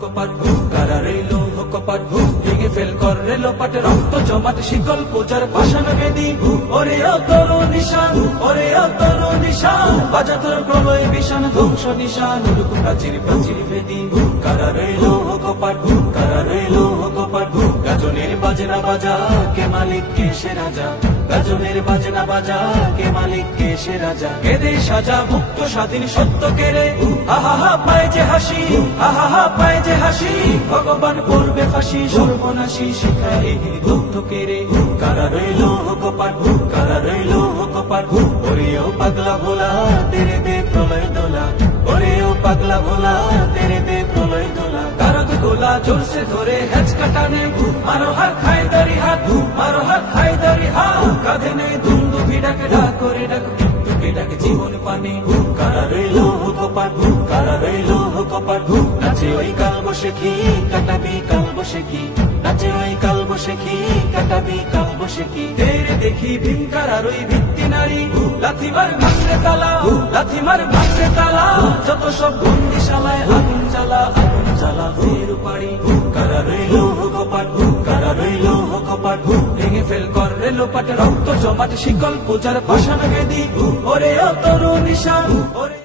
কপাট কারা রইল কপাট ভেঙে ফেল কর রেলোপাট রক্ত জমাট শিকল পূজার পাষাণ বেদি ওরে অতর নিশান ওরে অতর নিশান বাজা তোর প্রলয় বিশান ধ্বংস নিশান প্রাচীর প্রাচীর বেদি কারা রইল কপাট কারা রইল কপাট গাজনের বাজনা বাজা কে মালিক কে সে রাজা গাজনের বাজনা বাজা কে মালিক কে সে রাজা কেদে সাজা মুক্ত স্বাধীন সত্য কেড়ে আহা পায় যে হাসি আহা পায় যে হাসি ভগবান করবে ফাঁসি সর্বনাশী শিখায় এই দগ্ধ কেড়ে কারা রইল কপাট কারা রইল কপাট ওরেও পাগলা ভোলা তেরে দে প্রলয় দোলা ওরেও পাগলা ভোলা তেরে দে প্রলয় দোলা কারক গোলা জোর সে ধরে হেঁচ কাটানে মারো হাত খায় দারি হাত মারো হাত খায় দারি হাত কাঁধে নেই দুন্দু ভিড়াকে ডাক করে ডাক মৃত্যুকে ডাকে জীবন পানে কারা রইল কপাট কারা রইল কপাট নাচে ওই কাল বসে কি কাটাবি কাল বসে কি নাচে ওই কাল বসে কি কাটাবি কাল বসে কি তেরে দেখি ভীমকার আর ওই ভিত্তি নারী লাথিমার ভাঙরে তালা লাথিমার ভাঙরে তালা যত সব বন্দিশালায় আগুন জ্বালা ফের পাড়ি কারা রইল কপাট কারা রইল কপাট ভেঙে ফেল কর রেলোপাট রক্ত জমাট শিকল পূজার পাষাণ বেদি ওরে অতর নিশান ওরে